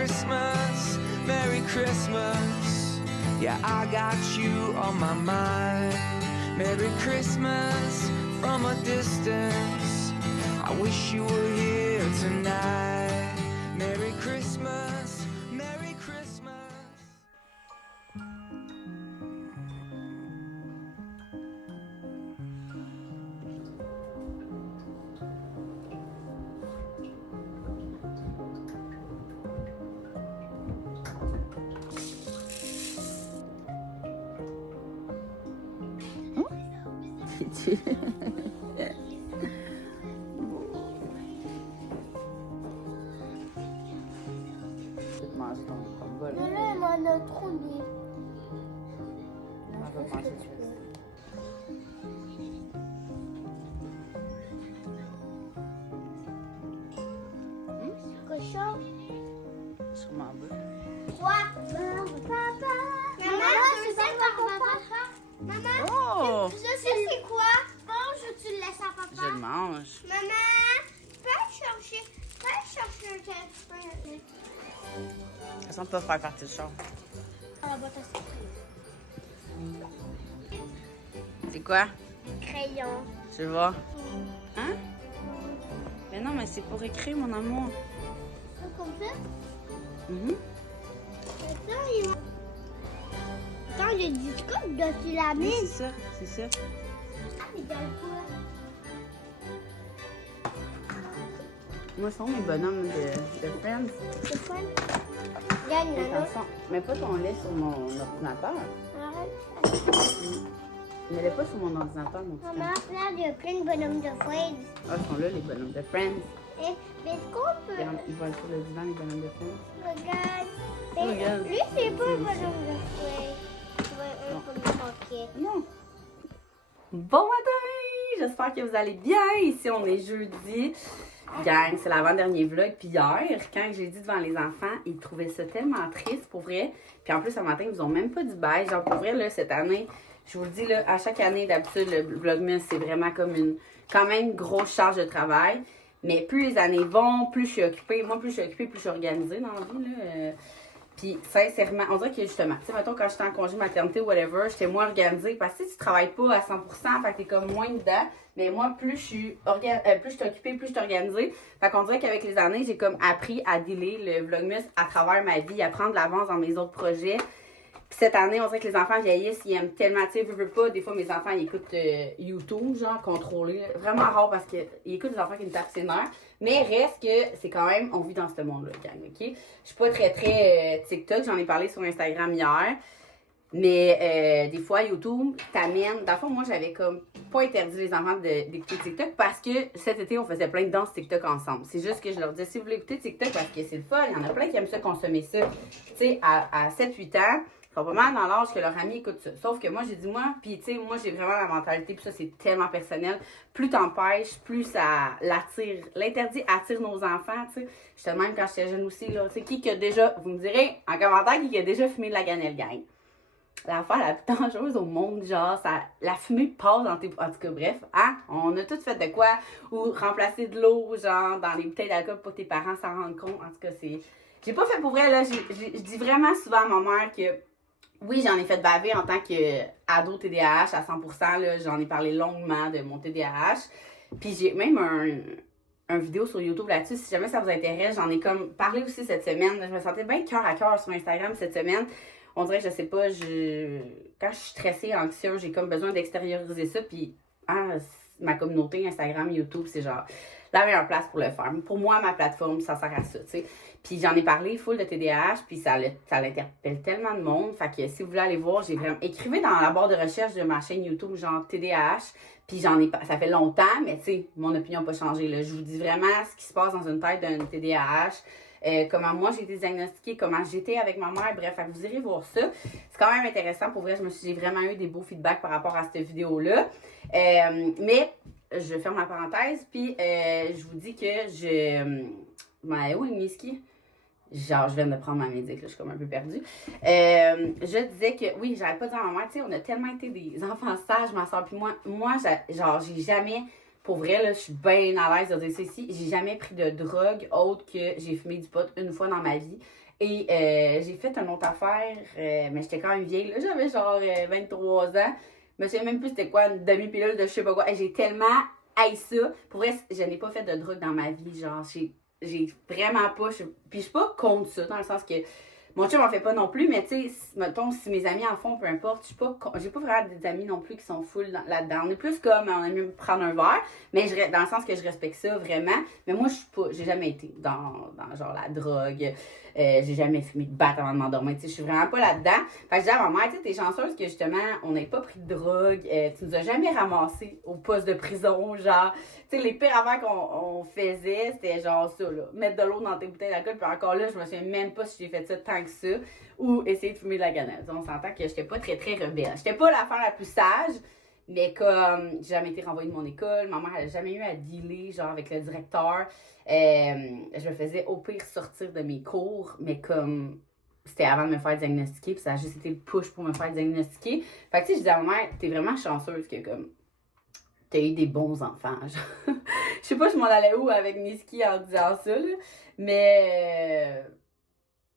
Christmas, Merry Christmas. Yeah, I got you on my mind. Merry Christmas from a distance. I wish you were here tonight. Merry Christmas, Merry Christmas. Manger ton bol. Mais là, elle m'en a trop mis. Elle va manger tout ça. Cochon. Sûrement bon. Quoi? Papa. Maman, c'est ça papa. Maman, Oh! ça c'est quoi? Mange ou tu le laisses à papa? Je mange. Maman, peux chercher un téléphone. Ça semble pas faire partie du char. Ah, la boîte à surprise. C'est quoi? Crayon. Tu vois? Hein? Mais non, mais c'est pour écrire, mon amour. C'est comme ça? Mhm. Attends, il y a du truc dessus la Oui, mine. c'est ça, c'est ça. Ah, mais dans le quoi? Moi, ce sont mes bonhommes de Friends. C'est fun. Regarde, il y en a. Attention, mets pas ton lait sur mon ordinateur. Arrête. Mets-le pas sur mon ordinateur, mon petit Maman, gars. là, il y a plein de bonhommes de Friends. Ah, ils sont là, les bonhommes de Friends. Mais est-ce qu'on peut... Regarde, ils vont sur le divan, les bonhommes de Friends. Regarde. Mais Regarde. lui, c'est pas un bonhomme de Friends. C'est un comme manqué. Non. Bon matin! J'espère que vous allez bien. Ici, on est jeudi. Gang, c'est l'avant-dernier vlog. Puis hier, quand j'ai dit devant les enfants, ils trouvaient ça tellement triste, pour vrai. Puis en plus, ce matin, ils nous ont même pas dit bye. Genre, pour vrai, là, cette année, je vous le dis, là, à chaque année, d'habitude, le Vlogmas, c'est vraiment comme quand même, grosse charge de travail. Mais plus les années vont, plus je suis occupée. Moi, plus je suis occupée, plus je suis organisée dans la vie, là. Puis, sincèrement, on dirait que justement, tu sais, mettons, quand j'étais en congé maternité ou whatever, j'étais moins organisée parce que tu travailles pas à 100%, fait que t'es comme moins dedans. Mais moi, plus je suis occupée, plus je suis organisée. Fait qu'on dirait qu'avec les années, j'ai comme appris à dealer le Vlogmas à travers ma vie, à prendre de l'avance dans mes autres projets. Puis cette année, on dirait que les enfants vieillissent, ils aiment tellement, tu sais, veux pas. Des fois, mes enfants, ils écoutent YouTube, genre, contrôlé. Vraiment rare parce qu'ils écoutent des enfants qui me tapent ses nerfs. Mais reste que c'est quand même, on vit dans ce monde-là, gang, ok? Je suis pas très TikTok, j'en ai parlé sur Instagram hier. Mais des fois, YouTube t'amène. Dans le fond, moi, j'avais comme pas interdit les enfants d'écouter TikTok parce que cet été, on faisait plein de danses TikTok ensemble. C'est juste que je leur disais, si vous voulez écouter TikTok parce que c'est le fun, il y en a plein qui aiment ça, consommer ça. Tu sais, à 7-8 ans, ils sont pas mal dans l'âge que leurs amis écoutent ça. Sauf que moi, j'ai dit, moi, puis tu sais, moi, j'ai vraiment la mentalité, puis ça, c'est tellement personnel. Plus t'empêches, plus ça l'attire. L'interdit attire nos enfants, tu sais. J'étais même quand j'étais jeune aussi, là. Tu sais, qui a déjà, vous me direz en commentaire, qui a déjà fumé de la cannelle, gang. L'affaire la plus dangereuse au monde, genre, ça, la fumée passe dans tes... En tout cas, bref, hein? On a tout fait de quoi? Ou remplacer de l'eau, genre, dans les bouteilles d'alcool pour que tes parents s'en rendent compte. En tout cas, c'est... J'ai pas fait pour vrai, là. Je dis vraiment souvent à ma mère que... Oui, j'en ai fait baver en tant qu'ado TDAH à 100%, là. J'en ai parlé longuement de mon TDAH. Puis j'ai même un vidéo sur YouTube là-dessus. Si jamais ça vous intéresse, j'en ai comme parlé aussi cette semaine. Je me sentais bien cœur à cœur sur Instagram cette semaine. On dirait, je sais pas, quand je suis stressée, anxieuse, j'ai comme besoin d'extérioriser ça. Puis, hein, ma communauté, Instagram, YouTube, c'est genre la meilleure place pour le faire. Pour moi, ma plateforme, ça sert à ça, tu sais. Puis j'en ai parlé full de TDAH, puis ça l'interpelle tellement de monde. Fait que si vous voulez aller voir, j'ai vraiment... Écrivez dans la barre de recherche de ma chaîne YouTube, genre TDAH. Puis ça fait longtemps, mais tu sais, mon opinion n'a pas changé, là. Je vous dis vraiment ce qui se passe dans une tête d'un TDAH. Comment moi j'ai été diagnostiquée, comment j'étais avec ma mère, bref, vous irez voir ça. C'est quand même intéressant, pour vrai, j'ai vraiment eu des beaux feedbacks par rapport à cette vidéo-là. Mais je ferme ma parenthèse, puis je vous dis que où est Miski? Genre, je viens de prendre ma médic, là, je suis comme un peu perdue. Je disais que, oui, j'avais pas dit à ma mère, tu sais, on a tellement été des enfants sages, ma soeur puis moi, j'ai jamais... Pour vrai, là, je suis bien à l'aise de dire ça ici. J'ai jamais pris de drogue autre que j'ai fumé du pot une fois dans ma vie. Et j'ai fait une autre affaire, mais j'étais quand même vieille, là. J'avais genre 23 ans. Je me souviens même plus c'était quoi, une demi-pilule de je sais pas quoi. Et j'ai tellement haï ça. Pour vrai, je n'ai pas fait de drogue dans ma vie. Genre, j'ai vraiment pas. Puis je suis pas contre ça, dans le sens que mon chum en fait pas non plus, mais tu sais, mettons, si mes amis en font, peu importe, j'ai pas vraiment des amis non plus qui sont full là-dedans. On est plus comme, on aime mieux prendre un verre, mais dans le sens que je respecte ça vraiment. Mais moi, j'ai jamais été dans genre la drogue. J'ai jamais fumé de batte avant de m'endormir. Tu sais, je suis vraiment pas là-dedans. Fait que je dis à ma mère, tu sais, t'es chanceuse que justement, on n'ait pas pris de drogue. Tu nous as jamais ramassé au poste de prison, genre. Tu sais, les pires affaires qu'on faisait, c'était genre ça, là. Mettre de l'eau dans tes bouteilles d'alcool, puis encore là, je me souviens même pas si j'ai fait ça tant que ça. Ou essayer de fumer de la cannelle. On s'entend que j'étais pas très, très rebelle. J'étais pas l'affaire la plus sage, mais comme j'ai jamais été renvoyée de mon école, ma mère, elle a jamais eu à dealer, genre, avec le directeur. Je me faisais au pire sortir de mes cours, mais comme c'était avant de me faire diagnostiquer, puis ça a juste été le push pour me faire diagnostiquer. Fait que tu sais, je disais à ma mère, t'es vraiment chanceuse que comme t'as eu des bons enfants. Genre. Je sais pas, je m'en allais où avec Niski en disant ça, là, mais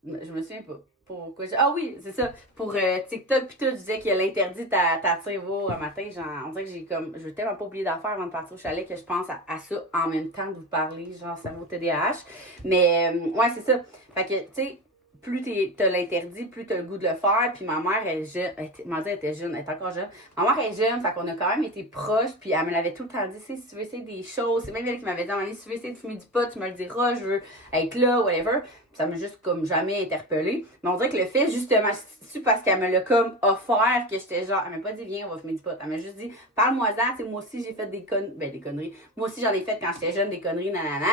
je me souviens pas. Pourquoi Ah oui, c'est ça. Pour TikTok, puis tout, je disais qu'elle interdit ta tire-vous un matin. Genre, on dirait que j'ai comme. Je veux tellement pas oublier d'affaires avant de partir au chalet que je pense à ça en même temps de vous parler. Genre, ça vaut TDAH. Mais, ouais, c'est ça. Fait que, tu sais, plus t'as l'interdit, plus t'as le goût de le faire. Puis ma mère est jeune. Elle était jeune, elle est encore jeune. Ma mère est jeune, fait qu'on a quand même été proches. Puis elle me l'avait tout le temps dit, si tu veux essayer des choses. C'est même elle qui m'avait dit, si tu veux essayer de fumer du pot, tu me le diras, je veux être là, whatever. Ça m'a juste comme jamais interpellée. Mais on dirait que le fait, justement, c'est parce qu'elle me l'a comme offert que j'étais genre, elle m'a pas dit, viens, on va fumer du pot. Elle m'a juste dit, parle-moi-en, tu sais, moi aussi j'ai fait des conneries. Moi aussi j'en ai fait quand j'étais jeune, des conneries, nanana.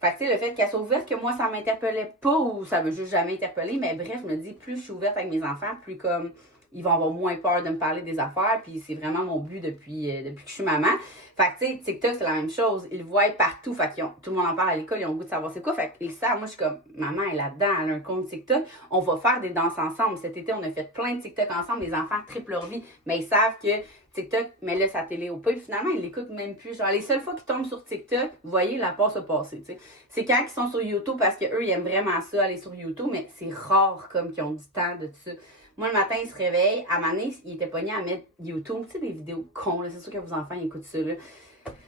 Fait que tu sais, le fait qu'elle soit ouverte, que moi ça m'interpellait pas ou ça m'a juste jamais interpellée. Mais bref, je me dis, plus je suis ouverte avec mes enfants, plus comme ils vont avoir moins peur de me parler des affaires. Puis c'est vraiment mon but depuis que je suis maman. Fait que, tu sais, TikTok, c'est la même chose. Ils le voient partout. Fait que tout le monde en parle à l'école. Ils ont le goût de savoir c'est quoi. Fait qu'ils savent. Moi, je suis comme, maman est là-dedans. Elle a un compte TikTok. On va faire des danses ensemble. Cet été, on a fait plein de TikTok ensemble. Les enfants triplent leur vie. Mais ils savent que TikTok met là sa télé au pays. Finalement, ils l'écoutent même plus. Genre, les seules fois qu'ils tombent sur TikTok, vous voyez, la passe a passé, tu sais. C'est quand ils sont sur YouTube parce qu'eux, ils aiment vraiment ça, aller sur YouTube. Mais c'est rare, comme, qu'ils ont du temps de tout ça. Moi, le matin, il se réveille. À un moment donné, il était pogné à mettre YouTube. Tu sais, des vidéos cons, là. C'est sûr que vos enfants, ils écoutent ça, là.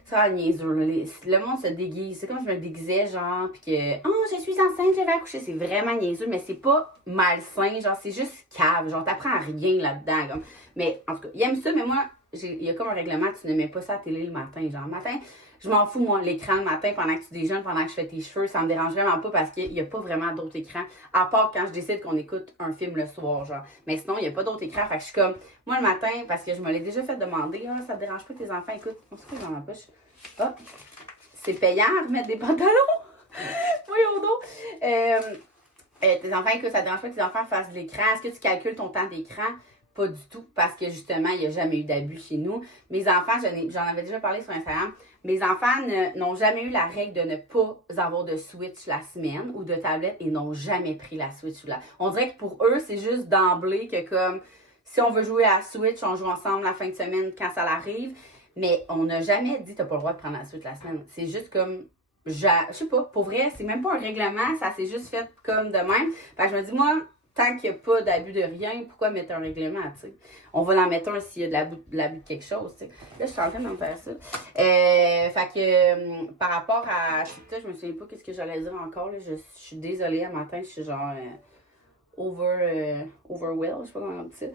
Ça, niaiseux, là. Le monde se déguise. C'est comme je me déguisais, genre, pis que, oh, je suis enceinte, je vais accoucher. C'est vraiment niaiseux, mais c'est pas malsain. Genre, c'est juste cave. Genre, t'apprends rien là-dedans, comme. Mais, en tout cas, il aime ça, mais moi, il y a comme un règlement, tu ne mets pas ça à la télé le matin. Genre, le matin, je m'en fous, moi, l'écran le matin pendant que tu déjeunes, pendant que je fais tes cheveux, ça me dérange vraiment pas parce qu'il n'y a pas vraiment d'autres écrans, à part quand je décide qu'on écoute un film le soir, genre. Mais sinon, il n'y a pas d'autres écrans, fait que je suis comme, moi, le matin, parce que je me l'ai déjà fait demander, ah, ça te dérange pas que tes enfants écoutent, on se trouve dans ma poche. Ah, c'est payant, remettre des pantalons? Voyons donc. Tes enfants écoutent, ça te dérange pas que tes enfants fassent de l'écran? Est-ce que tu calcules ton temps d'écran? Pas du tout, parce que justement, il n'y a jamais eu d'abus chez nous. Mes enfants, j'en avais déjà parlé sur Instagram, mes enfants n'ont jamais eu la règle de ne pas avoir de Switch la semaine ou de tablette et n'ont jamais pris la Switch. On dirait que pour eux, c'est juste d'emblée que comme si on veut jouer à la Switch, on joue ensemble la fin de semaine quand ça l'arrive. Mais on n'a jamais dit t'as pas le droit de prendre la Switch la semaine. C'est juste comme, je sais pas, pour vrai, c'est même pas un règlement, ça s'est juste fait comme de même. Fait que je me dis, moi, tant qu'il n'y a pas d'abus de rien, pourquoi mettre un règlement, tu sais? On va en mettre un s'il y a de l'abus de quelque chose, tu sais. Là, je suis en train de me faire ça. Fait que, par rapport à TikTok, je me souviens pas qu'est-ce que j'allais dire encore, là. Je suis désolée, un matin, je suis genre overwhelmed, je sais pas comment on dit ça.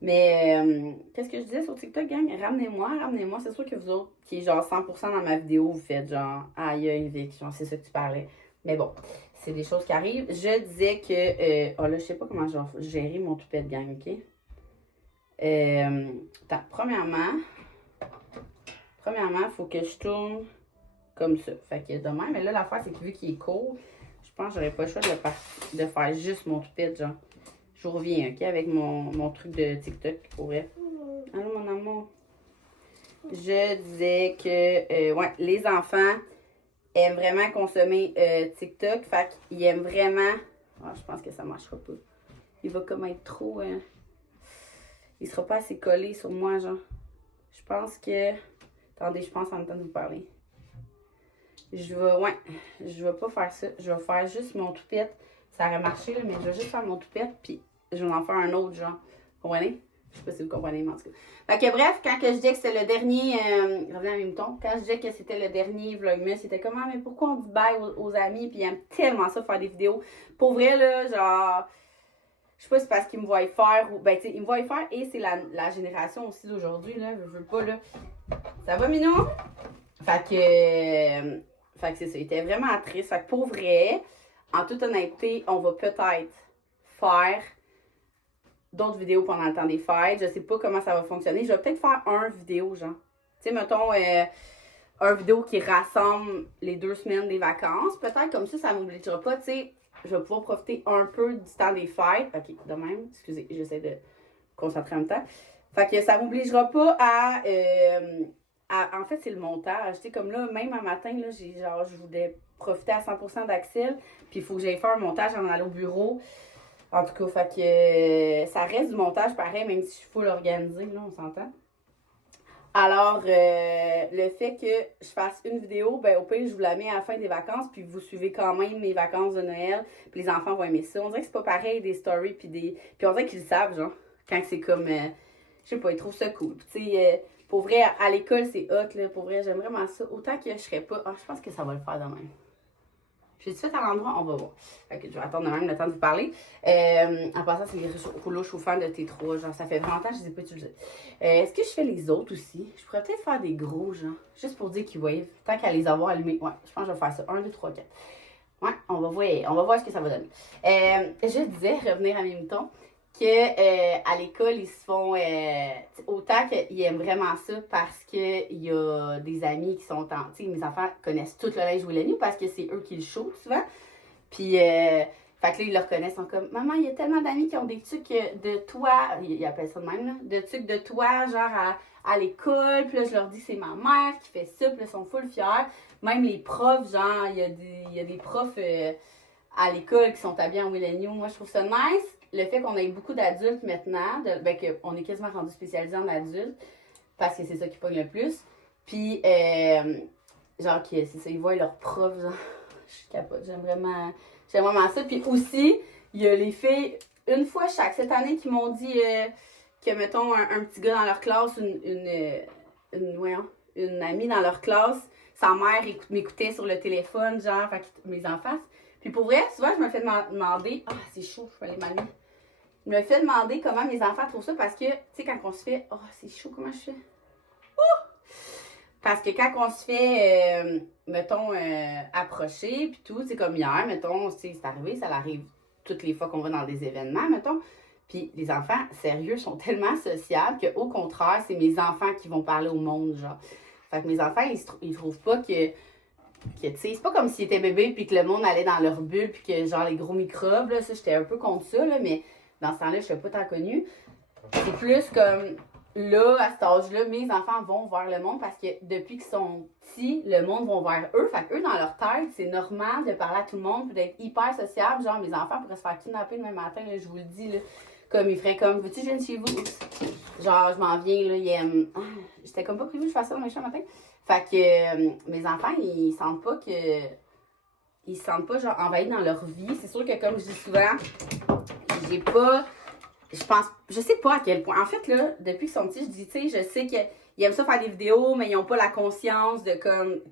Mais, qu'est-ce que je disais sur TikTok, gang? Ramenez-moi. C'est sûr que vous autres, qui est genre 100% dans ma vidéo, vous faites genre, aïe, Vic, genre, c'est ça que tu parlais. Mais bon, c'est des choses qui arrivent. Je disais que, oh là, je sais pas comment je vais gérer mon toupette, gang, ok? Attends, premièrement, il faut que je tourne comme ça. Fait que demain, mais là, l'affaire, c'est que vu qu'il est court, je pense que j'aurais pas le choix de faire juste mon toupette, genre. Je vous reviens, ok, avec mon truc de TikTok, pour vrai. Allô, mon amour. Je disais que, ouais, les enfants aiment vraiment consommer TikTok. Fait qu'ils aiment vraiment... Ah, je pense que ça marchera pas. Il va comme être trop... il sera pas assez collé sur moi, genre. Je pense que... Attendez, je pense en même temps de vous parler. Je vais pas faire ça. Je vais faire juste mon toupette. ça aurait marché, là, mais je vais juste faire mon toupette, puis je vais en faire un autre, genre. Vous comprenez? Je sais pas si vous comprenez, mais en tout cas. Fait que bref, quand que je disais que c'était le dernier, revenez à mes moutons, quand je disais que c'était le dernier Vlogmas, c'était comment, mais pourquoi on dit bye aux amis, puis ils aiment tellement ça faire des vidéos. Pour vrai, là, genre, je sais pas si c'est parce qu'ils me voient faire, ou, ben, tu sais, ils me voient faire, et c'est la génération aussi d'aujourd'hui, là, je veux pas, là. Ça va, Minou? Fait que c'est ça, il était vraiment triste. Fait que pour vrai, en toute honnêteté, on va peut-être faire d'autres vidéos pendant le temps des fêtes. Je sais pas comment ça va fonctionner. Je vais peut-être faire un vidéo, genre. Tu sais, mettons, un vidéo qui rassemble les 2 semaines des vacances. Peut-être comme ça m'obligera pas, tu sais. Je vais pouvoir profiter un peu du temps des fêtes. Ok, de même, excusez, j'essaie de concentrer en même temps. Fait que ça m'obligera pas en fait, c'est le montage. Tu sais, comme là, même un matin, là, je voulais profiter à 100% d'Axel. Puis il faut que j'aille faire un montage avant d'aller au bureau. En tout cas, fait que ça reste du montage pareil, même si je suis full organisée, là, on s'entend. Alors, le fait que je fasse une vidéo, ben au pire, je vous la mets à la fin des vacances, puis vous suivez quand même mes vacances de Noël, puis les enfants vont aimer ça. On dirait que c'est pas pareil des stories, puis on dirait qu'ils le savent, genre, quand c'est comme, je sais pas, ils trouvent ça cool. Puis tu sais, pour vrai, à l'école, c'est hot, là, pour vrai, j'aime vraiment ça. Autant que je serais pas, je pense que ça va le faire de même. J'ai fait à l'endroit, on va voir. Fait que je vais attendre même le temps de vous parler. En passant, c'est les rouleaux chauffants de T3. Genre, ça fait 20 ans que je ne les ai pas utilisés. Est-ce que je fais les autres aussi? Je pourrais peut-être faire des gros, genre. Juste pour dire qu'ils voient. Tant qu'à les avoir allumés. Ouais, je pense que je vais faire ça. 1, 2, 3, 4. Ouais, on va voir ce que ça va donner. Je disais, revenir à mes moutons, qu'à l'école, ils se font. Autant qu'ils aiment vraiment ça parce qu'il y a des amis qui sont en. Tu sais, mes enfants connaissent tout le linge Wilhelmy parce que c'est eux qui le shootent souvent. Puis, fait que là, ils le reconnaissent. Ils sont comme, maman, il y a tellement d'amis qui ont des trucs de toi. Ils appellent ça de même, là. De trucs de toi, genre à l'école. Puis là, je leur dis, c'est ma mère qui fait ça. Puis là, ils sont full fiers. Même les profs, genre, il y a des profs à l'école qui sont habillés en Wilhelmy. Moi, je trouve ça nice. Le fait qu'on ait beaucoup d'adultes maintenant, ben qu'on est quasiment rendu spécialisé en adultes, parce que c'est ça qui pogne le plus. Puis, genre, c'est ça, ils voient leurs profs, genre, je capote, j'aime vraiment ça. Puis aussi, il y a les filles, une fois cette année, qui m'ont dit que, mettons, un petit gars dans leur classe, une amie dans leur classe, sa mère m'écoutait sur le téléphone, genre, fait que mes enfants. Puis pour vrai, souvent, je me fais demander, c'est chaud, je vais aller m'allumer. Je me fais demander comment mes enfants trouvent ça parce que, tu sais, quand on se fait, c'est chaud, comment je fais? Parce que quand on se fait, mettons, approcher, puis tout, c'est comme hier, mettons, c'est arrivé, ça arrive toutes les fois qu'on va dans des événements, mettons. Puis les enfants, sérieux, sont tellement sociables qu'au contraire, c'est mes enfants qui vont parler au monde, genre. Fait que mes enfants, ils trouvent pas que tu sais, c'est pas comme s'ils étaient bébés puis que le monde allait dans leur bulle puis que, genre, les gros microbes, là, ça, j'étais un peu contre ça, là, mais dans ce temps-là, je suis pas tant connue. C'est plus comme, là, à cet âge-là, mes enfants vont vers le monde parce que depuis qu'ils sont petits, le monde va vers eux. Fait qu'eux, dans leur tête, c'est normal de parler à tout le monde puis d'être hyper sociable. Genre, mes enfants pourraient se faire kidnapper demain matin, là, je vous le dis, là. Comme, ils feraient comme, veux-tu que je vienne chez vous? Genre, je m'en viens, là, j'étais comme pas prévu que je fasse ça dans mes chambres matin. Fait que mes enfants, ils sentent pas genre envahis dans leur vie. C'est sûr que comme je dis souvent, je sais pas à quel point. En fait, là, depuis qu'ils sont petits, je dis, tu sais, je sais qu'ils aiment ça faire des vidéos, mais ils n'ont pas la conscience de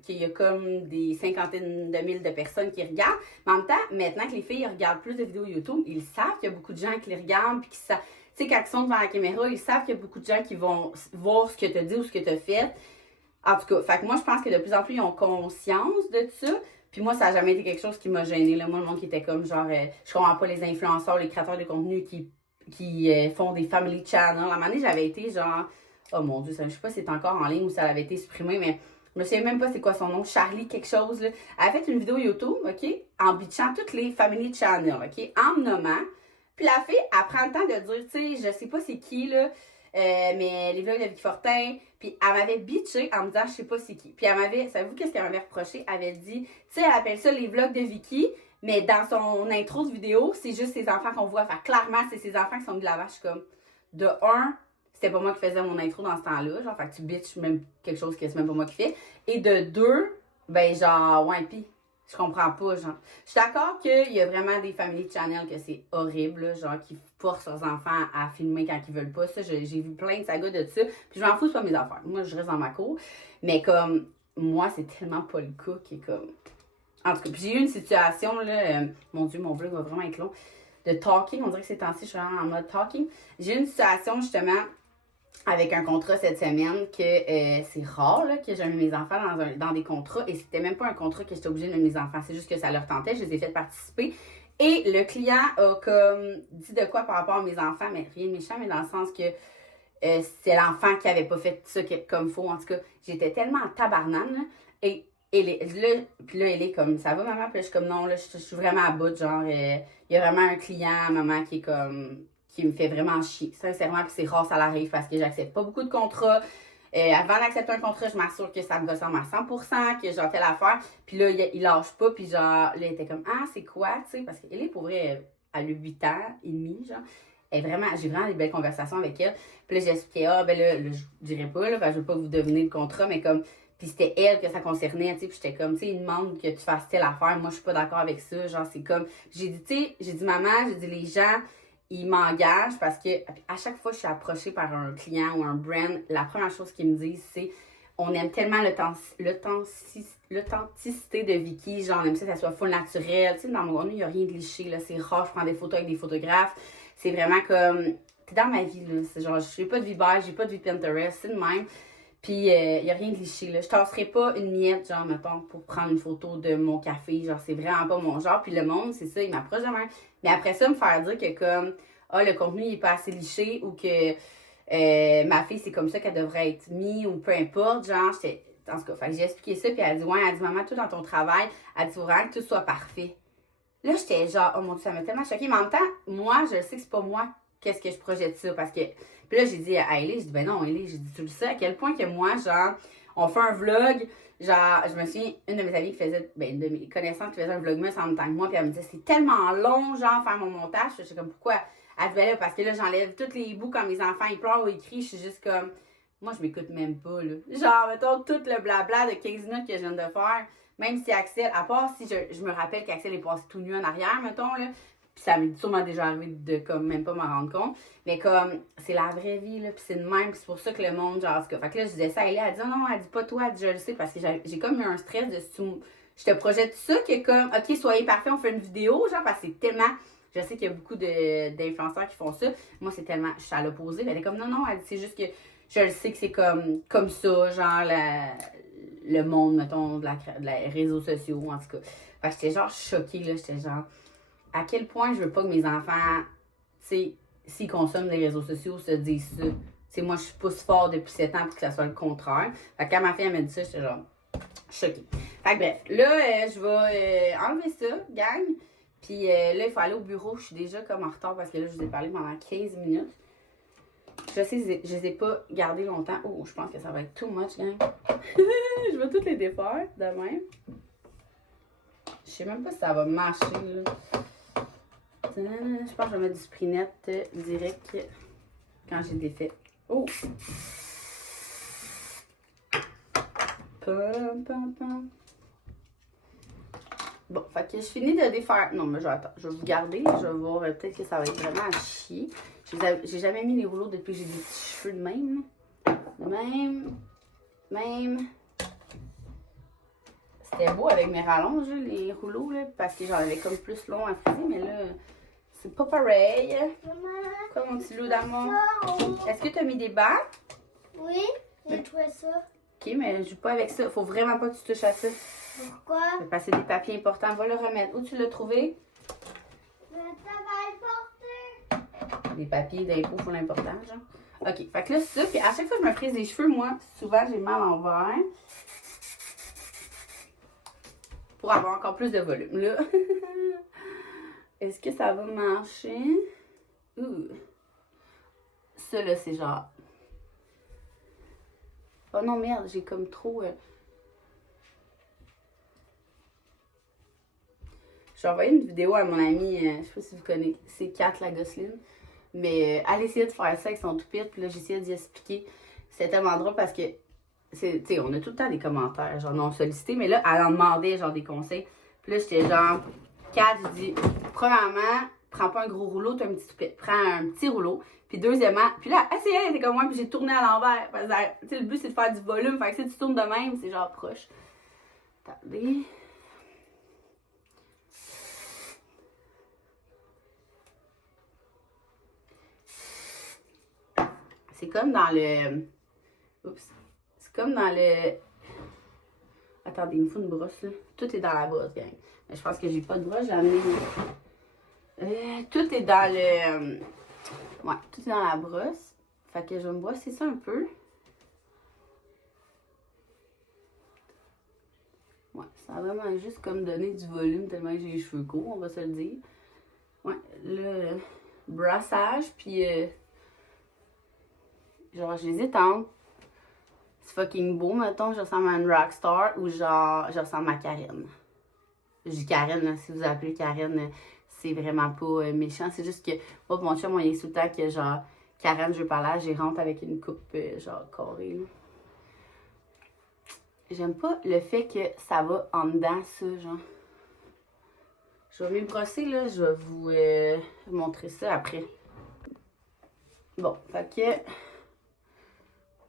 qu'il y a comme des cinquantaines de mille de personnes qui regardent. Mais en même temps, maintenant que les filles regardent plus de vidéos YouTube, ils savent qu'il y a beaucoup de gens qui les regardent, puis qui savent, tu sais, quand ils sont devant la caméra, ils savent qu'il y a beaucoup de gens qui vont voir ce que tu as dit ou ce que tu as fait. En tout cas, fait que moi, je pense que de plus en plus, ils ont conscience de ça. Puis moi, ça n'a jamais été quelque chose qui m'a gênée. Là. Moi, le monde qui était comme genre, je comprends pas les influenceurs, les créateurs de contenu qui font des family channels. À un moment donné, j'avais été genre, oh mon Dieu, je sais pas si c'est encore en ligne ou si ça avait été supprimé, mais je me souviens même pas c'est quoi son nom, Charlie quelque chose. Là. Elle a fait une vidéo YouTube, OK, en bitchant toutes les family channels, OK, en me nommant. Puis la fille, elle prend le temps de dire, tu sais, je sais pas c'est qui, là. Mais les vlogs de Vicky Fortin, puis elle m'avait bitché en me disant je sais pas c'est qui. Puis elle m'avait, savez-vous qu'est-ce qu'elle m'avait reproché? Elle avait dit, tu sais, elle appelle ça les vlogs de Vicky, mais dans son intro de vidéo, c'est juste ses enfants qu'on voit. Fait clairement, c'est ses enfants qui sont de la vache. Comme, de un, c'était pas moi qui faisais mon intro dans ce temps-là, genre, fait que tu bitches même quelque chose que c'est même pas moi qui fais. Et de deux, ben genre, ouais, pis, Je comprends pas, genre. Je suis d'accord qu'il y a vraiment des family channels que c'est horrible, là, genre, qui forcent leurs enfants à filmer quand ils veulent pas. Ça, j'ai vu plein de sagas de ça. Puis je m'en fous, c'est pas mes affaires. Moi, je reste dans ma cour. Mais comme, moi, c'est tellement pas le cas qui est comme... En tout cas, puis j'ai eu une situation, là, mon Dieu, mon vlog va vraiment être long, de talking. On dirait que ces temps-ci, je suis vraiment en mode talking. J'ai eu une situation, justement, avec un contrat cette semaine que c'est rare là, que j'ai mis mes enfants dans des contrats et c'était même pas un contrat que j'étais obligée de mettre mes enfants, c'est juste que ça leur tentait, je les ai fait participer et le client a comme dit de quoi par rapport à mes enfants, mais rien de méchant, mais dans le sens que c'est l'enfant qui avait pas fait ça comme faut, en tout cas, j'étais tellement en tabarnane là, et puis là, elle est comme, ça va maman? Puis là, je suis comme, non, là, je suis vraiment à bout, genre, il y a vraiment un client, maman, qui est comme... qui me fait vraiment chier, sincèrement, puis c'est rare, ça l'arrive parce que j'accepte pas beaucoup de contrats. Avant d'accepter un contrat, je m'assure que ça me ressemble à 100%, que j'en fais l'affaire. Puis là, il lâche pas, puis genre, là, il était comme, ah, c'est quoi, tu sais, parce qu'elle est pour vrai, elle a 8 ans et demi, genre. Elle est vraiment, j'ai vraiment des belles conversations avec elle. Puis là, j'expliquais, ah, ben là, je dirais pas, là, je veux pas vous devenir le contrat, mais comme, puis c'était elle que ça concernait, tu sais, puis j'étais comme, tu sais, il demande que tu fasses telle affaire, moi, je suis pas d'accord avec ça, genre, c'est comme, j'ai dit, tu sais, j'ai dit, maman, j'ai dit, les gens, ils m'engagent parce que à chaque fois que je suis approchée par un client ou un brand, la première chose qu'ils me disent, c'est on aime tellement l'authenticité de Vicky, genre on aime ça que ça soit full naturel. Tu sais, dans mon contenu, il n'y a rien de liché, là, c'est rare, je prends des photos avec des photographes. C'est vraiment comme, t'es dans ma vie, là. C'est genre, j'ai pas de vie belle, j'ai pas de vie Pinterest, c'est de même. Puis, il n'y a rien de liché, là. Je tasserai pas une miette, genre, mettons, pour prendre une photo de mon café. Genre, c'est vraiment pas mon genre. Puis le monde, c'est ça, il m'approche de même. Mais après ça, me faire dire que comme, ah, le contenu, il est pas assez liché ou que ma fille, c'est comme ça qu'elle devrait être mise ou peu importe. Genre, j'étais, en tout cas, fait que j'ai expliqué ça. Puis elle a dit, ouais, elle dit, maman, tout dans ton travail, elle dit, faut vraiment que tout soit parfait. Là, j'étais genre, oh mon Dieu, ça m'a tellement choquée. Mais en même temps, moi, je sais que c'est pas moi, qu'est-ce que je projette ça. Parce que, puis là, j'ai dit à Ellie, j'ai dit, ben non, Ellie, j'ai dit, tu le sais à quel point que moi, genre, on fait un vlog. Genre, je me souviens, une de mes amies qui faisait, ben, une de mes connaissances qui faisait un vlogmas en même temps que moi, puis elle me disait, c'est tellement long, genre, faire mon montage. Je suis comme, pourquoi? Elle dit, ben là, parce que là, j'enlève tous les bouts quand mes enfants, ils pleurent ou ils crient, je suis juste comme, moi, je m'écoute même pas, là. Genre, mettons, tout le blabla de 15 minutes que je viens de faire, même si Axel, à part si je me rappelle qu'Axel est passé tout nu en arrière, mettons, là, puis ça m'est sûrement déjà arrivé de, comme, même pas m'en rendre compte, mais comme, c'est la vraie vie, là, puis c'est de même, puis c'est pour ça que le monde, genre, fait que là, je disais ça, elle dit, non, elle dit pas toi, elle dit, je le sais, parce que j'ai comme eu un stress de, je te projette ça, que comme, ok, soyez parfait, on fait une vidéo, genre, parce que c'est tellement... Je sais qu'il y a beaucoup d'influenceurs qui font ça. Moi, c'est tellement... Je suis à l'opposé. Elle est comme, non, elle dit, c'est juste que je le sais que c'est comme ça, genre, le monde, mettons, de les réseaux sociaux, en tout cas. Fait que j'étais genre choquée, là. J'étais genre, à quel point je veux pas que mes enfants, tu sais, s'ils consomment les réseaux sociaux, se disent ça. Tu sais, moi, je pousse fort depuis 7 ans pour que ça soit le contraire. Fait que quand ma fille, elle m'a dit ça, j'étais genre choquée. Fait que bref, là, je vais enlever ça, gang. Puis là, il faut aller au bureau. Je suis déjà comme en retard parce que là, je vous ai parlé pendant 15 minutes. Je sais, je les ai pas gardés longtemps. Oh, je pense que ça va être too much, gang. Je vais toutes les défaire de même. Je sais même pas si ça va marcher, là. Je pense que je vais mettre du sprinette direct quand j'ai défait. Oh! Pam, pam, pam. Bon, fait que je finis de défaire. Non, mais j'attends. Je vais vous garder. Je vais voir. Peut-être que ça va être vraiment à chier. J'ai jamais mis les rouleaux depuis que j'ai des petits cheveux de même. De même. Même. C'était beau avec mes rallonges, les rouleaux, là, parce que j'en avais comme plus long à friser, mais là, c'est pas pareil. Quoi, mon petit loup d'amour? Est-ce que tu as mis des bas? Oui, j'ai trouvé ça. Ok, mais je joue pas avec ça. Faut vraiment pas que tu touches à ça. Pourquoi? Je vais passer des papiers importants. Va le remettre. Où tu l'as trouvé? Mais ça va le porter. Des papiers d'impôt pour l'important, genre. Ok, fait que là, c'est ça. Puis à chaque fois que je me frise les cheveux, moi, souvent, j'ai mal en vert. Pour avoir encore plus de volume, là. Est-ce que ça va marcher? Ça, là, c'est genre... Oh non, merde, j'ai comme trop... J'ai envoyé une vidéo à mon amie, je sais pas si vous connaissez, c'est Kat la Gosseline. Mais elle essayait de faire ça avec son toupette, puis là, j'essayais d'y expliquer. C'était tellement drôle parce que, tu sais, on a tout le temps des commentaires, genre non sollicités, mais là, elle en demandait, genre, des conseils. Puis là, j'étais genre, Kat, je dis, premièrement, prends pas un gros rouleau, t'as un petit souplet. Prends un petit rouleau. Puis deuxièmement, puis là, c'est elle était comme moi, puis j'ai tourné à l'envers. Parce que, tu sais, le but, c'est de faire du volume. Fait que si tu tournes de même, c'est genre proche. Attendez. C'est comme dans le... Oups. C'est comme dans le... Attendez, il me faut une brosse, là. Tout est dans la brosse, gang. Mais je pense que j'ai pas de brosse, j'ai amené... tout est dans le... ouais, tout est dans la brosse. Fait que je vais me brosser ça un peu. Ouais, ça a vraiment juste comme donné du volume tellement que j'ai les cheveux courts, on va se le dire. Ouais, le brossage, puis... genre, je les étends. C'est fucking beau, mettons, je ressemble à une rockstar ou genre, je ressemble à Karen. Je dis Karen, là, si vous appelez Karen, c'est vraiment pas méchant. C'est juste que, moi, mon chum, il est sous le temps que, genre, Karen, je veux parler, j'y rentre avec une coupe, genre, carrée, là. J'aime pas le fait que ça va en dedans, ça, genre. Je vais m'y brosser, là, je vais vous montrer ça après. Bon, fait que...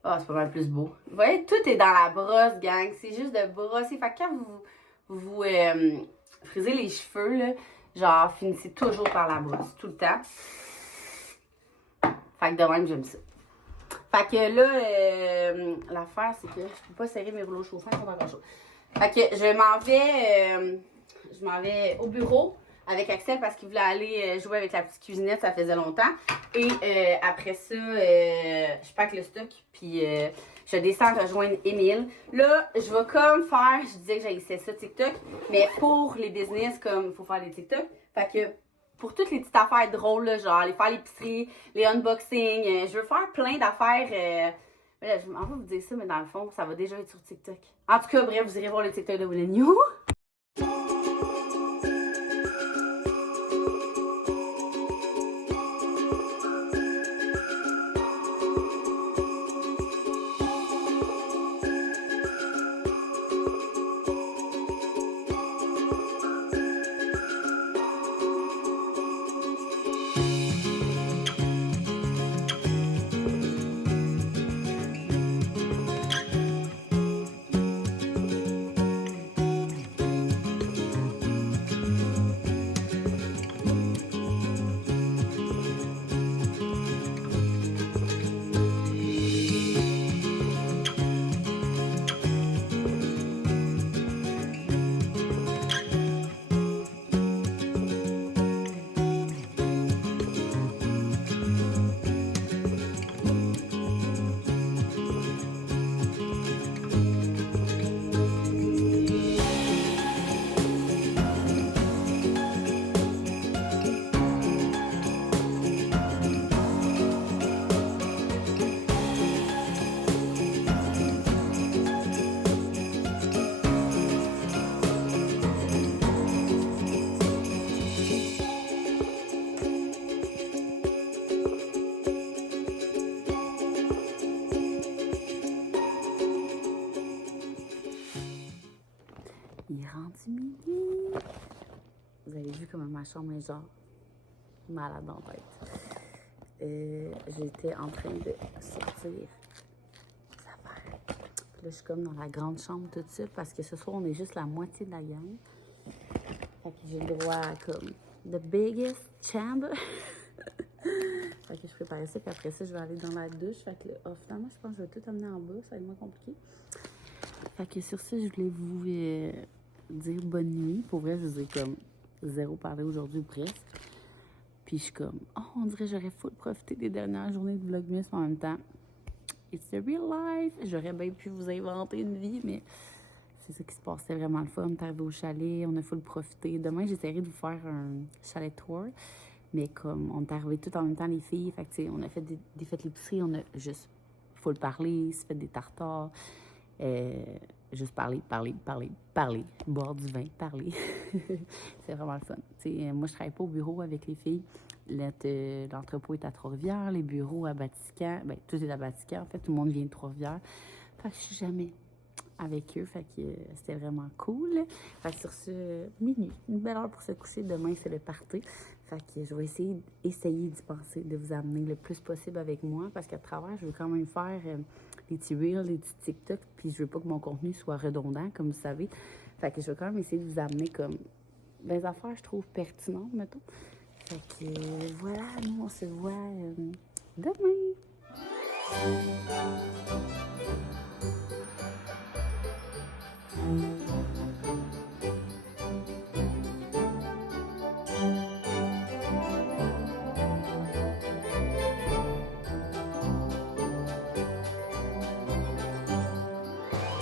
ah, c'est pas mal plus beau. Vous voyez, tout est dans la brosse, gang. C'est juste de brosser. Fait que quand vous frisez les cheveux, là, genre, finissez toujours par la brosse. Tout le temps. Fait que de même, j'aime ça. Fait que là, l'affaire, c'est que je peux pas serrer mes rouleaux chauffants, ils sont encore chauds. Fait que je m'en vais au bureau avec Axel parce qu'il voulait aller jouer avec la petite cuisinette, ça faisait longtemps. Et après ça, je pack le stock, puis je descends rejoindre Émile. Là, je vais comme faire, je disais que j'haïssais ça TikTok, mais pour les business, comme il faut faire les TikTok, fait que pour toutes les petites affaires drôles, là, genre aller faire l'épicerie, les unboxings, je veux faire plein d'affaires. Là, je m'en vais vous dire ça, mais dans le fond, ça va déjà être sur TikTok. En tout cas, bref, vous irez voir le TikTok de Will New. Il est rendu midi. Vous avez vu comment ma chambre est genre malade en tête. J'étais en train de sortir les affaires. Puis là, je suis comme dans la grande chambre tout de suite parce que ce soir, on est juste la moitié de la gang. Fait que j'ai le droit à comme the biggest chamber. Fait que je préparais ça, puis après ça, je vais aller dans la douche. Fait que là, finalement, je pense que je vais tout amener en bas. Ça va être moins compliqué. Fait que sur ça, je voulais vous dire bonne nuit. Pour vrai, je vous ai comme zéro parlé aujourd'hui ou presque. Puis je suis comme, oh, on dirait que j'aurais full profité des dernières journées de Vlogmas en même temps. It's the real life. J'aurais bien pu vous inventer une vie, mais c'est ça qui se passait vraiment le fun. On est arrivé au chalet, on a full profité. Demain, j'essaierai de vous faire un chalet tour. Mais comme on est arrivé tout en même temps, les filles, fait que, tu sais, on a fait des fêtes l'épicerie, on a juste full parlé, se fait des tartares. Juste parler, boire du vin, parler. C'est vraiment le fun. T'sais, moi, je travaille pas au bureau avec les filles. L'entrepôt est à Trois-Rivières, les bureaux à Vatican. Ben, tout est à Vatican. En fait, tout le monde vient de Trois-Rivières. Fait que je suis jamais avec eux. Fait que c'était vraiment cool. Fait que sur ce, minuit, une belle heure pour se coucher. Demain, c'est le party. Fait que je vais essayer d'y penser, de vous amener le plus possible avec moi. Parce qu'à travers, je veux quand même faire des petits reels, des petits TikTok. Puis je veux pas que mon contenu soit redondant, comme vous savez. Fait que je veux quand même essayer de vous amener comme des affaires, je trouve, pertinentes, mettons. Fait que voilà, nous, on se voit demain.